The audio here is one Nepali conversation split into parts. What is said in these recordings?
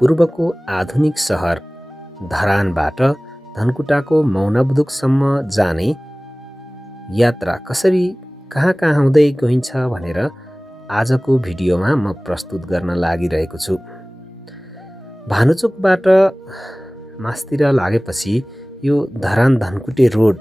पूर्वको आधुनिक सहर धरानबाट धनकुटाको मौनबुदुकसम्म जाने यात्रा कसरी कहाँ कहाँ हुँदै गइन्छ भनेर आजको भिडियोमा म प्रस्तुत गर्न लागिरहेको छु। भानुचोकबाट मास्तिर लागेपछि यो धरान धनकुटे रोड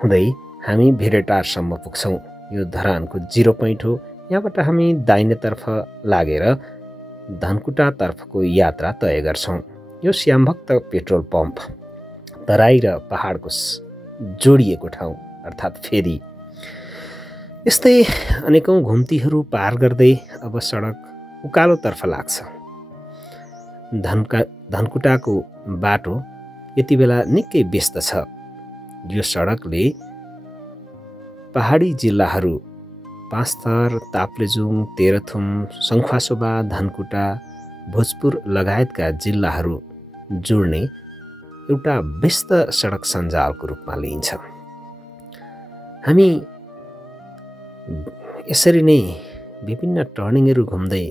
हुँदै हामी भेडेटारसम्म पुग्छौँ। यो धरानको 0 पोइन्ट हो। यहाँबाट हामी दाहिनेतर्फ लागेर धनकुटातर्फको यात्रा तय गर्छौँ। यो श्यामभक्त पेट्रोल पम्प तराई र पहाडको जोडिएको ठाउँ अर्थात् फेदी। यस्तै अनेकौं घुम्तीहरू पार गर्दै अब सडक उकालोतर्फ लाग्छ। धनकुटाको बाटो यति बेला निकै व्यस्त छ। यो सडकले पहाडी जिल्लाहरू पाँचथर, ताप्लेजुङ, तेह्रथुम, सङ्खुवासोबा, धनकुटा, भोजपुर लगायतका जिल्लाहरू जोड्ने एउटा व्यस्त सडक सञ्जालको रूपमा लिइन्छ। हामी यसरी नै विभिन्न टर्निङहरू घुम्दै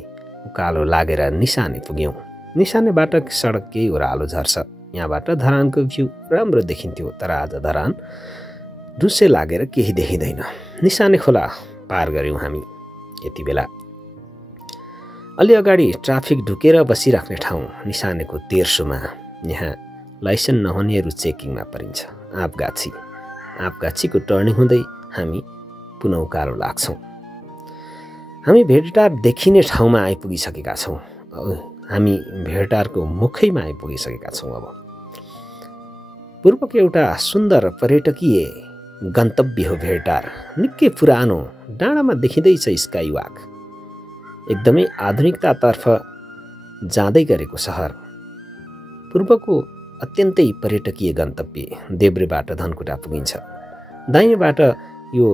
उकालो लागेर निशाने पुग्यौँ। निशानेबाट सडक केही ओह्रालो झर्छ। यहाँबाट धरानको भ्यू राम्रो देखिन्थ्यो, तर आज धरान धुस्से लागेर केही देखिँदैन। निशाने खोला पार गऱ्यौँ हामी। यति बेला अलि अगाडि ट्राफिक ढुकेर बसिराख्ने ठाउँ निशानेको तेर्सोमा। यहाँ लाइसेन्स नहुनेहरू चेकिङमा परिन्छ। आँपगाछीको टर्निङ हुँदै हामी पुनः उकालो लाग्छौँ। हामी भेडेटार देखिने ठाउँमा आइपुगिसकेका छौँ। हामी भेडेटारको मुखैमा आइपुगिसकेका छौँ। अब पूर्वको एउटा सुन्दर पर्यटकीय गन्तव्य हो भेडेटार। निकै पुरानो डाँडामा देखिँदैछ स्काई वाक। एकदमै आधुनिकतातर्फ जाँदै गरेको सहर। पूर्वको अत्यन्तै पर्यटकीय गन्तव्य। देब्रेबाट धनकुटा पुगिन्छ। दाहिनेबाट यो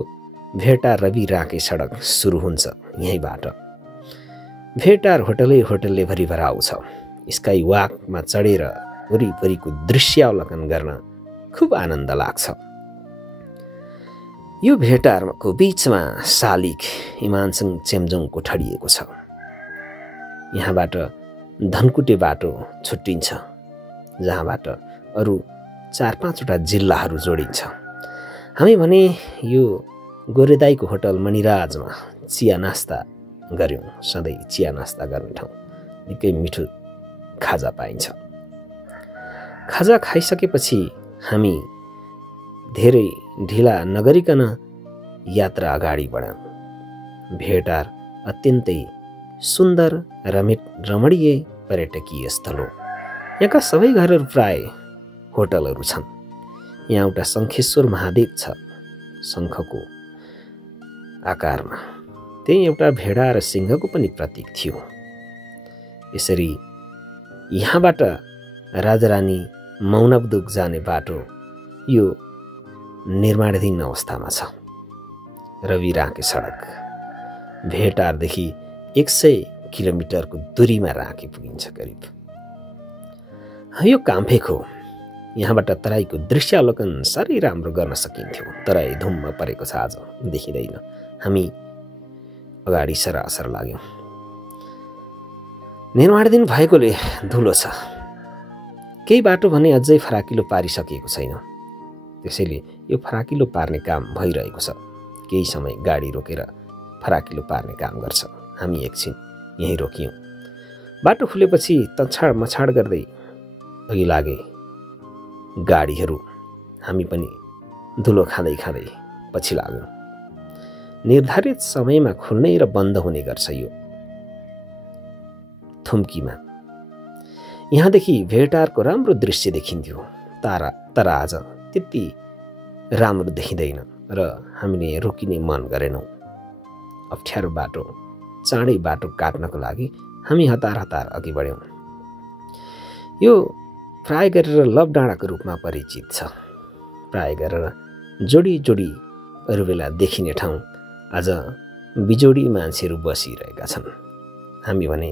भेडेटार रवि राँके सडक सुरु हुन्छ। यहीँबाट भेडेटार होटलै भरिभराउ छ। स्काई वाकमा चढेर वरिपरिको दृश्यावलोकन गर्न खुब आनन्द लाग्छ। यो भेडेटारको बीचमा शालिग इमानसिंह चेम्जोङको ठडिएको छ। यहाँबाट धनकुटे बाटो छुट्टिन्छ, जहाँबाट अरू 4-5वटा जिल्लाहरू जोडिन्छ। हामी भने यो गोरेदाईको होटल मणिराजमा चिया नास्ता गऱ्यौँ। सधैँ चिया नास्ता गर्ने ठाउँ। निकै मिठो खाजा पाइन्छ। खाजा खाइसकेपछि हामी धेरै ढिला नगरिकन यात्रा अगाडि बढाउँ। भेडेटार अत्यन्तै सुन्दर रमणीय पर्यटकीय स्थल हो। यहाँका सबै घरहरू प्राय होटलहरू छन्। यहाँ एउटा शङ्खेश्वर महादेव छ, शङ्खको आकारमा। त्यही एउटा भेडा र सिंहको पनि प्रतीक थियो। यसरी यहाँबाट राजारानी मौनबुदुक जाने बाटो यो निर्माणाधीन अवस्थामा छ। रवि राँके सडक भेडेटारदेखि 100 किलोमिटरको दूरीमा राँके पुगिन्छ करिब। यो काम्फेक हो। यहाँबाट तराईको दृश्यावलोकन साह्रै राम्रो गर्न सकिन्थ्यो। तराई धुम्म परेको छ, आज देखिँदैन। हामी अगाडि सरासर लाग्यौँ। निर्माणाधीन भएकोले धुलो छ। केही बाटो भने अझै फराकिलो पारिसकिएको छैन। त्यसैले यो फराकिलो पार्ने काम भइरहेको छ। केही समय गाडी रोकेर फराकिलो पार्ने काम गर्छ। हामी एकछिन यहीँ रोकियौँ। बाटो खुलेपछि तछाड मछाड गर्दै अघि लागे गाडीहरू। हामी पनि धुलो खाँदै खाँदै पछि लाग्यौँ। निर्धारित समयमा खुल्ने र बन्द हुने गर्छ यो थुम्कीमा। यहाँदेखि भेडेटारको राम्रो दृश्य देखिन्थ्यो, तर आज त्यति राम्रो देखिँदैन र हामीले रोकिने मन गरेनौँ। अप्ठ्यारो बाटो, चाँडै बाटो काट्नको लागि हामी हतार अघि बढ्यौँ। यो प्राय गरेर लभ डाँडाको रूपमा परिचित छ। प्राय गरेर जोडी अरू बेला देखिने ठाउँ आज बिजोडी मान्छेहरू बसिरहेका छन्। हामी भने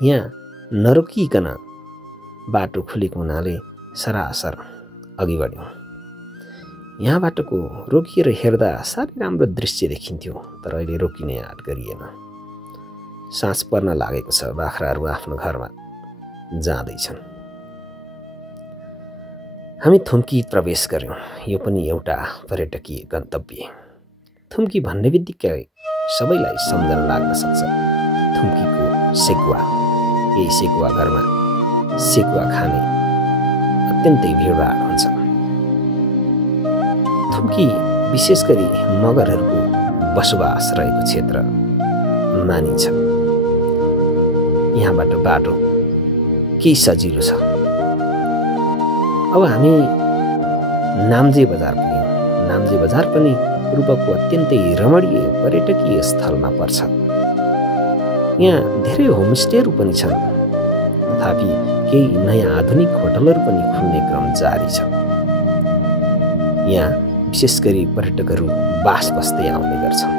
यहाँ नरोकिकन बाटो खुलेको हुनाले सरासर अघि बढ्यौँ। यहाँबाटको रोकिएर हेर्दा साह्रै राम्रो दृश्य देखिन्थ्यो, तर अहिले रोकिने आँट गरिएन। सास पर्न लागेको छ। बाख्राहरू आफ्नो घरमा जाँदैछन्। हामी थुम्की प्रवेश गर्यौं। यो पनि एउटा पर्यटकीय गन्तव्य। थुम्की भन्ने बित्तिकै सबैलाई सम्झना लाग्न सक्छ थुम्कीको सेकुवा। यही सेकुवा घरमा सेकुवा खाने अत्यन्तै भिडभाड हुन्छ। थुम्की विशेष गरी मगरहरूको बसोबास रहेको क्षेत्र मानिन्छ। यहाँबाट बाटो केही सजिलो छ। अब हामी नाम्जे बजार पुग्यौँ। नाम्जे बजार पनि पूर्वको अत्यन्तै रमणीय पर्यटकीय स्थलमा पर्छ। यहाँ धेरै होमस्टेहरू पनि छन्, तथापि केही नयाँ आधुनिक होटलहरू पनि खुल्ने क्रम जारी छ। यहाँ विशेष गरी पर्यटकहरू बास बस्दै आउने गर्छन्।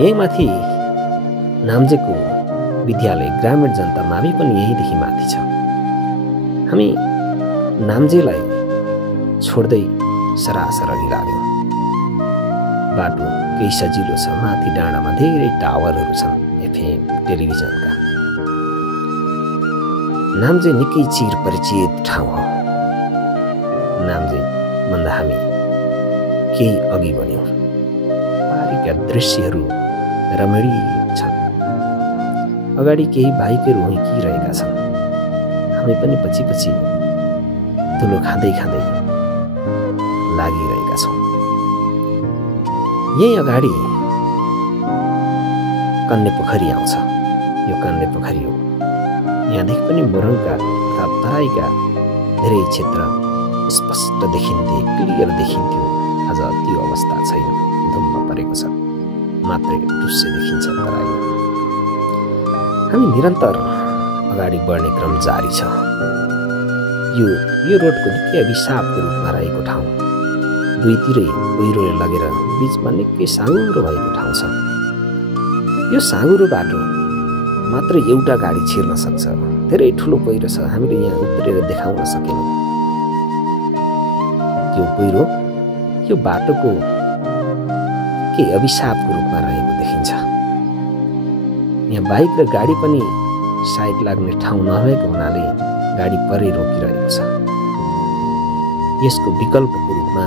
यही माथि नाम्जेको विद्यालय ग्रामीण जनता मावि पनि यहीँदेखि माथि छ। हामी नाम्जेलाई छोड्दै सरासर अघि लाग्यौँ। बाटो केही सजिलो छ। माथि डाँडामा धेरै टावरहरू छन् एफएम टेलिभिजनका। नाम्जे निकै चिर परिचित ठाउँ हो। नाम्जे भन्दा हामी केही अघि बढ्यौँ। पारीका दृश्यहरू रमणीय छन्। अगाडि केही बाइकहरू हिँडिरहेका छन्। हामी पनि पछि पछि धुलो खाँदै खाँदै लागिरहेका छौँ। यही अगाडि कन्ने पोखरी आउँछ। यो कन्ने पोखरी हो। यहाँदेखि पनि मोरङका अर्थात् तराईका धेरै क्षेत्र स्पष्ट देखिन्थे, क्लियर देखिन्थ्यो। आज त्यो अवस्था छैन। धुम्म परेको छ, मात्रै दृश्य देखिन्छ तराईमा। हामी निरन्तर अगाडि बढ्ने क्रम जारी छ। यो रोडको निकै अभिशापको रूपमा रहेको ठाउँ। दुईतिरै पहिरोले लगेर बीचमा निकै साँगुरो भएको ठाउँ छ। यो साँगुरो बाटो मात्र एउटा गाडी छिर्न सक्छ। धेरै ठुलो पहिरो छ। हामीले यहाँ उत्रेर देखाउन सकेनौँ। त्यो पहिरो यो बाटोको केही अभिशापको रूपमा रहेको देखिन्छ। यहाँ बाइक र गाडी पनि साइड लाग्ने ठाउँ नभएको हुनाले गाडी परै रोकिरहेको छ। यसको विकल्पको रूपमा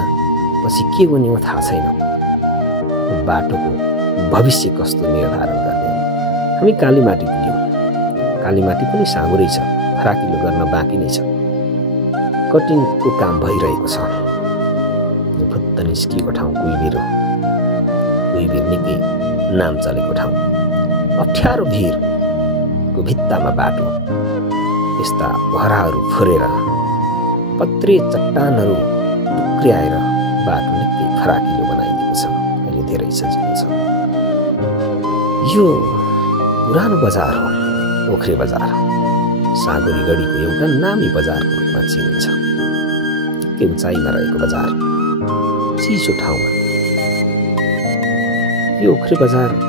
पछि के हुने हो थाहा छैन। बाटोको भविष्य कस्तो निर्धारण गर्ने हो। हामी कालीमाटी पुग्यौँ। कालीमाटी पनि साँगुरै छ। फराकिलो गर्न बाँकी नै छ। कटिङको काम भइरहेको छ। यो फुत्त निस्किएको ठाउँ कुइबेर हो। कुइबेर निकै नाम चलेको ठाउँ। अप्ठ्यारो भिरको भित्तामा बाटो। यस्ता भराहरू फुरेर पत्रे चट्टानहरू टुक्र्याएर बाटो निकै फराकिलो बनाइदिएको छ। अहिले धेरै सजिलो छ। यो पुरानो बजार हो, ओख्रे बजार। साँगुरी गढीको एउटा नामी बजारको रूपमा चिनिन्छ। निकै उचाइमा रहेको बजार, चिसो ठाउँमा। यो ओख्रे बजारबाट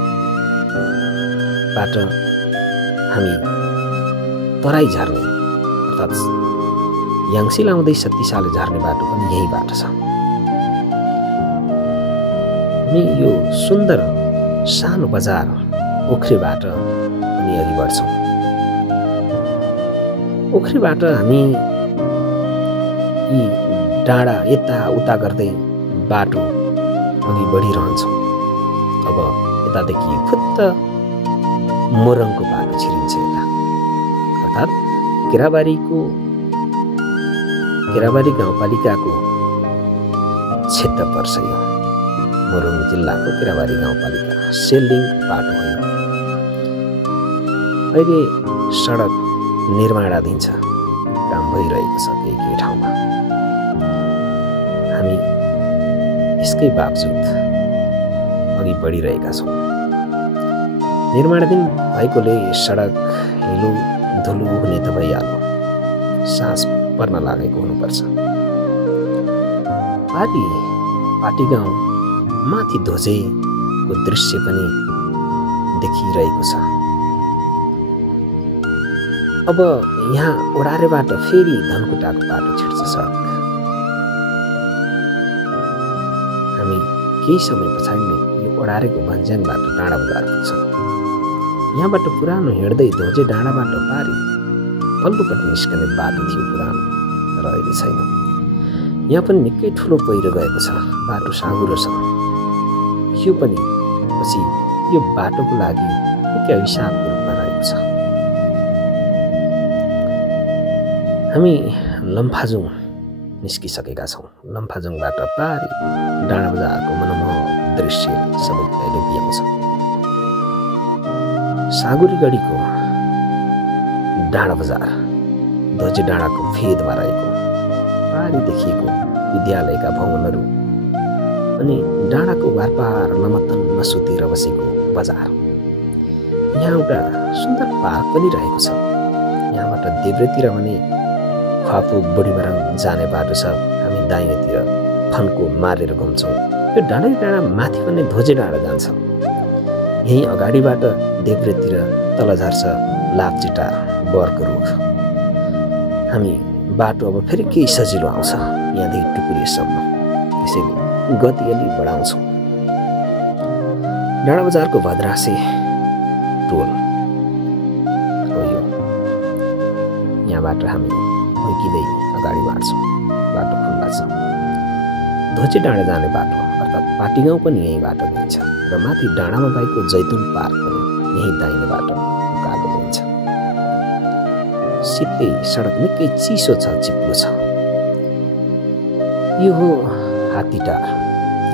हामी तराई झर्ने अर्थात् याङ्सी लाउँदै सत्तिसाले झर्ने बाटो पनि यही बाटो छ। हामी यो सुन्दर सानो बजार ओख्रेबाट पनि अघि बढ्छौँ। ओख्रेबाट हामी यी डाँडा यताउता गर्दै बाटो अघि बढिरहन्छौँ। अब यतादेखि फुत्त मोरङको बाटो छिरिन्छ। यता अर्थात् केराबारी गाउँपालिकाको क्षेत्र पर्छ। यो मोरङ जिल्लाको केराबारी गाउँपालिका सेलिङ बाटो हो। अहिले सडक निर्माणाधीन छ। काम भइरहेको छ केही ठाउँमा। हामी यसकै बावजुद अघि बढिरहेका छौँ। निर्माणाधीन भएकोले सडक हिलो धुलो हुने त भइहाल्यो। सास पर्न लागेको हुनुपर्छ। पाटी गाउँ माथि ध्वजेको दृश्य पनि देखिरहेको छ। अब यहाँ ओडारेबाट फेरि धनकुटाको बाटो छिर्छ सडक। हामी केही समय पछाडि नै यो ओडारेको भन्ज्याङबाट डाँडा बजार पुग्छौँ। यहाँबाट पुरानो हिँड्दै धोजे डाँडाबाट पारी पल्लोपट्टि निस्कने बाटो थियो पुरानो र अहिले छैन। यहाँ पनि निकै ठुलो पहिरो गएको छ, बाटो साँघुरो छ। यो पनि पछि यो बाटोको लागि निकै अभिशापको रूपमा रहेको छ। हामी लम्फाजुङ निस्किसकेका छौँ। लम्फाजुङबाट पारी डाँडा बजारको मनमोहक दृश्यले सबैलाई लोभ्याउँछ। साँगुरी गढीको डाँडा बजार ध्वजे डाँडाको फेदमा रहेको पारी देखिएको विद्यालयका भवनहरू अनि डाँडाको वारपार लमतन्न सुतेर बसेको बजार। यहाँ एउटा सुन्दर पार्क पनि रहेको छ। यहाँबाट देब्रेतिर भने ख्वापो बुढीबराङ जाने बाटो छ। हामी दाहिनेतिर फन्को मारेर घुम्छौँ। यो डाँडै डाँडा माथि भने ध्वजे डाँडा जान्छ। यहीँ अगाडिबाट देब्रेतिर तल झर्छ लाप्चेटार बरको रुख। हामी बाटो अब फेरि केही सजिलो आउँछ यहाँदेखि टुकुरीसम्म, त्यसैले गति अलि बढाउँछौँ। डाँडा बजारको भद्रासे टोल हो यो। यहाँबाट हामी हुर्किँदै अगाडि बढ्छौँ। बाटो खुल्ला छ। ध्वजे डाँडा जाने बाटो अर्थात् पाटीगाउँ पनि यहीँबाट गइन्छ र माथि डाँडामा भएको जैतुन पार्क पनि यही दाहिनेबाट उकालो गइन्छ। शीतै सडक निकै चिसो छ, चिप्लो छ। यो हो हात्तीटार।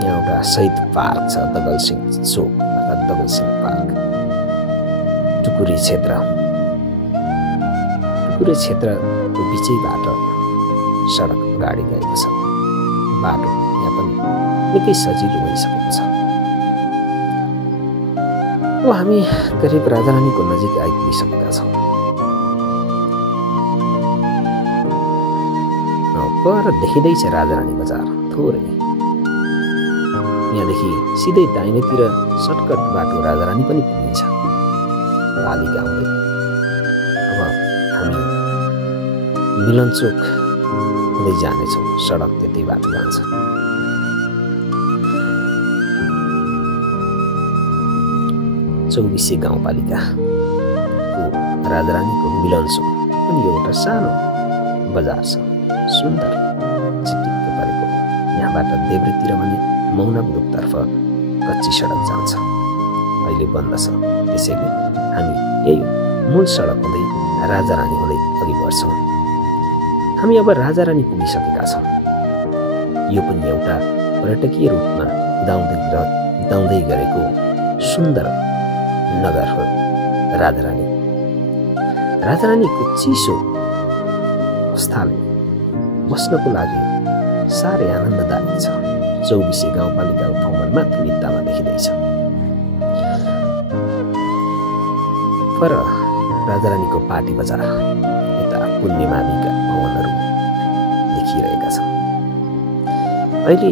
यहाँ एउटा शहीद पार्क छ, दगलसिंह चोक अर्थात् दगलसिंह पार्क। टुकुरी क्षेत्रको बिचैबाट सडक अगाडि गएको छ। बाटो यहाँ पनि निकै सजिलो भइसकेको छ। अब हामी करिब राजारानीको नजिक आइपुगिसकेका छौँ। पर देखिँदैछ राजारानी बजार थोरै। यहाँदेखि सिधै दाहिनेतिर सर्टकट बाटो राजारानी पनि पुगिन्छ पालिका आउँदै। अब हामी मिलनचोक हुँदै जानेछौँ। सडक त्यतै बाटो जान्छ। चौबिसे गाउँपालिकाको राजारानीको मिलनचोक पनि एउटा सानो बजार छ, सुन्दर चिटिक्क परेको। यहाँबाट देब्रेतिर भने मौनाबुदुकतर्फ कच्ची सडक जान्छ, अहिले बन्द छ। त्यसैले हामी यही मूल सडक हुँदै राजारानी हुँदै अघि बढ्छौँ। हामी अब राजारानी पुगिसकेका छौँ। यो पनि एउटा पर्यटकीय रूपमा उदाउँदै गरेको सुन्दर नगर हो राजारानी। राजारानीको चिसो अवस्थाले बस्नको लागि साह्रै आनन्ददायक छ। 24 गाउँपालिकाको भवन माथि भित्तामा देखिँदैछ। पर राजारानीको पाटी बजार यता पुण्यमाविका भवनहरू देखिरहेका छन्। अहिले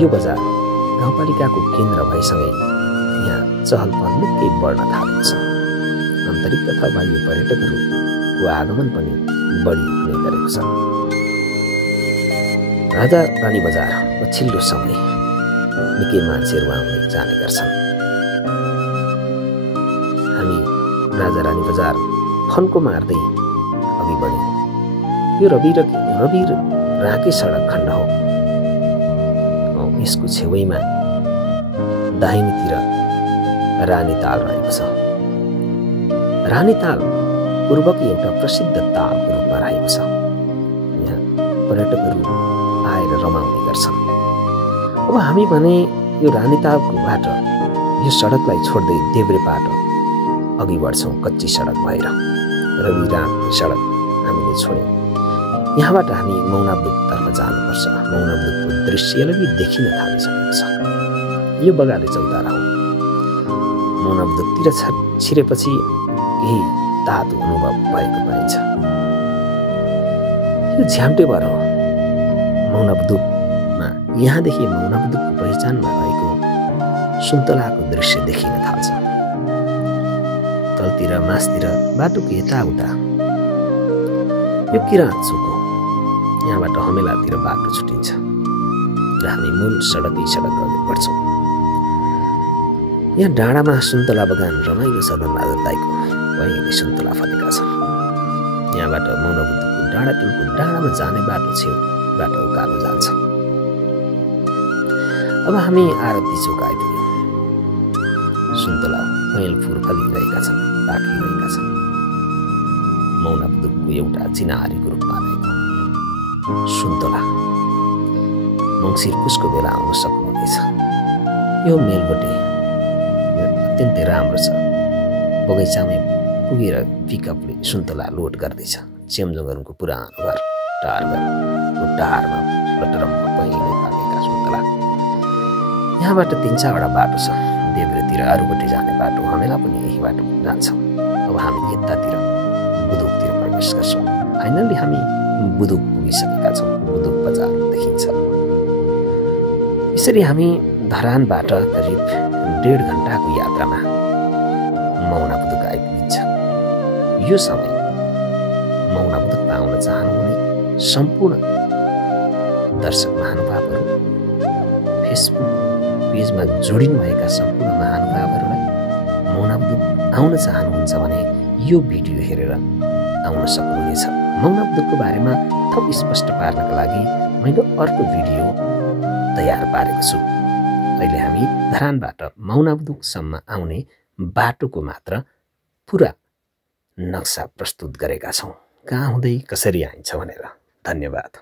यो बजार गाउँपालिकाको केन्द्र भएसँगै यहाँ चहल पहल निकै बढ्न थालेको छ। आन्तरिक तथा बाह्य पर्यटकहरूको आगमन पनि बढी हुने गरेको छ। राजारानी बजार पछिल्लो समय निकै मान्छेहरू आउने जाने गर्छन्। हामी राजारानी बजार फन्को मार्दै अघि बढ्यौँ। यो रवि राँके सडक खण्ड हो। यसको छेउमा दाहिनेतिर रानीताल रहेको छ। रानीताल पूर्वको एउटा प्रसिद्ध तालको रूपमा रहेको छ। यहाँ पर्यटकहरू आएर रमाउने गर्छन्। अब हामी भने यो रानीतालको बाटो यो सडकलाई छोड्दै देब्रेबाट अघि बढ्छौँ कच्ची सडक भएर। रवि राँके सडक हामीले छोड्यौँ। यहाँबाट हामी मौनाबुदुकतर्फ जानुपर्छ। मौनाबुदुकको दृश्य अलि देखिन थालिसकेको छ। यो बगाले चौतारा हो। मौनाबुदुकतिर छिरेपछि केही तातो अनुभव भएको पाइन्छ। यो झ्याम्टेबर हो मौनाबुदुकमा। यहाँदेखि मौनाबुदुकको पहिचानमा रहेको सुन्तलाको दृश्य देखिन थाल्छ। तलतिर मासतिर बाटोको यताउता यो किराँत चोक हो। यहाँबाट हमेलातिर बाटो छुटिन्छ र हामी मूल सडक अघि बढ्छौँ। यहाँ डाँडामा सुन्तला बगान रमाइलो छ धनबहादुर दाइको पहेँली सुन्तला फलेका छन्। यहाँबाट मौनबुद्धको डाँडाटुलको डाँडामा जाने बाटो छेउबाट उकालो जान्छ। अब हामी आरती चोक आइपुग्यौँ। सुन्तला पहेँल फुल फलिरहेका छन्, पाकिरहेका छन्। मौनबुद्धको एउटा चिनारीको रूपमा रहेको सुन्तला मङ्सिर पुसको बेला आउन सक्नुहुनेछ। यो मेलबोटे अत्यन्तै राम्रो छ। बगैँचामै पुगेर पिकअपले सुन्तला लोड गर्दैछ। चेम्जोङहरूको पुरानो घर टार घरको टारमा लटरम्म पहेँलो पाकेका सुन्तला। यहाँबाट 3-4वटा बाटो छ। देब्रेतिर अरूपट्टि जाने बाटो हामीलाई पनि यही बाटो जान्छौँ। अब हामी यतातिर बुदुकतिर प्रवेश गर्छौँ। फाइनल्ली हामी बुदुक पुगिसकेका छौँ। बुदुक बजार देखिन्छ। यसरी हामी धरानबाट करिब 1.5 घण्टाको यात्रामा मौनबुद्धुक आइपुगिन्छ। यो समय मौनबुद्धुकमा आउन चाहनुहुने सम्पूर्ण दर्शक महानुभावहरू, फेसबुक पेजमा जोडिनुभएका सम्पूर्ण महानुभावहरूलाई मौनबुद्धुक आउन चाहनुहुन्छ भने यो भिडियो हेरेर आउन सक्नुहुनेछ। मौनबुद्धुकको बारेमा थप स्पष्ट पार्नका लागि मैले अर्को भिडियो तयार पारेको छु। अहिले हामी धरानबाट मौनबुद्धुकसम्म आउने बाटोको मात्र पुरा नक्सा प्रस्तुत गरेका छौँ, कहाँ हुँदै कसरी आइन्छ भनेर। धन्यवाद।